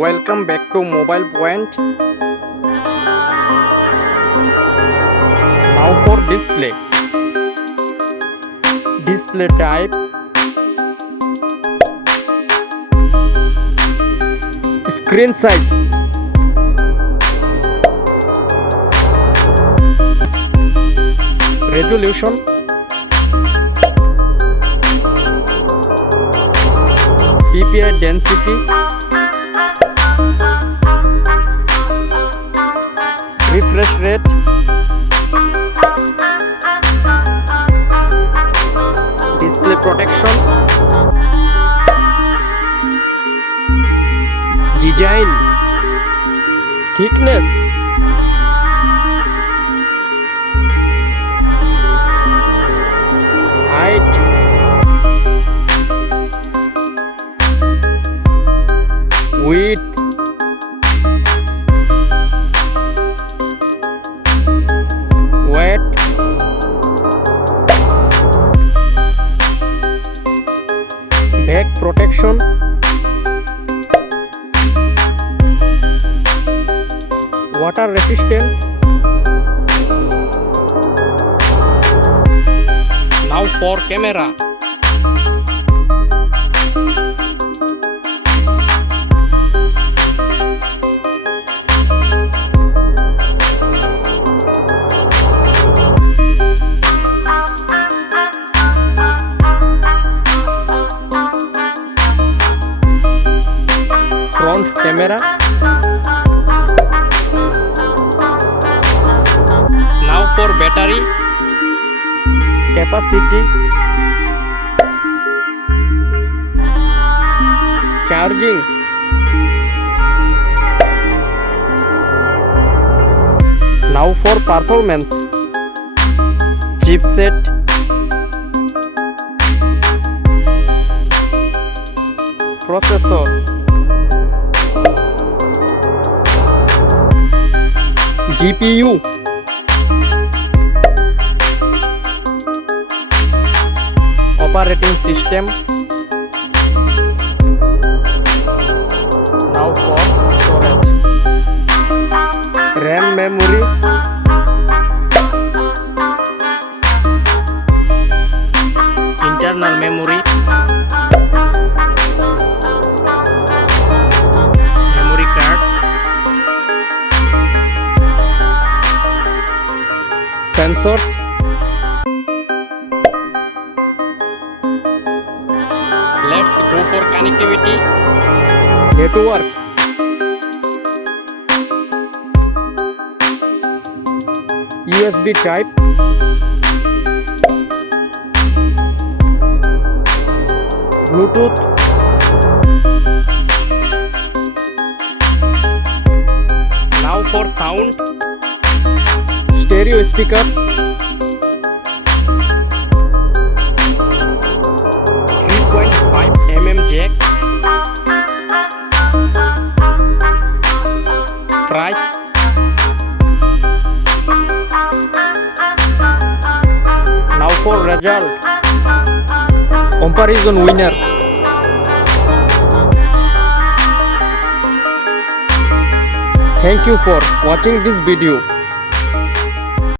Welcome back to Mobile Point. Now for display. Display type. Screen size. Resolution. PPI density. Refresh rate. Display protection. Design. Thickness. Height. Width. Weight. Back protection. Water resistant. Now for camera. Front camera. Now for battery capacity, charging, now for performance, chipset, processor, GPU, operating system. Now for storage, RAM memory, internal memory, memory card, sensors. Let's go for connectivity. Network. USB type. Bluetooth. Now for sound. Stereo speakers. 3.5 mm jack. Price. Now for result. Comparison winner. Thank you for watching this video.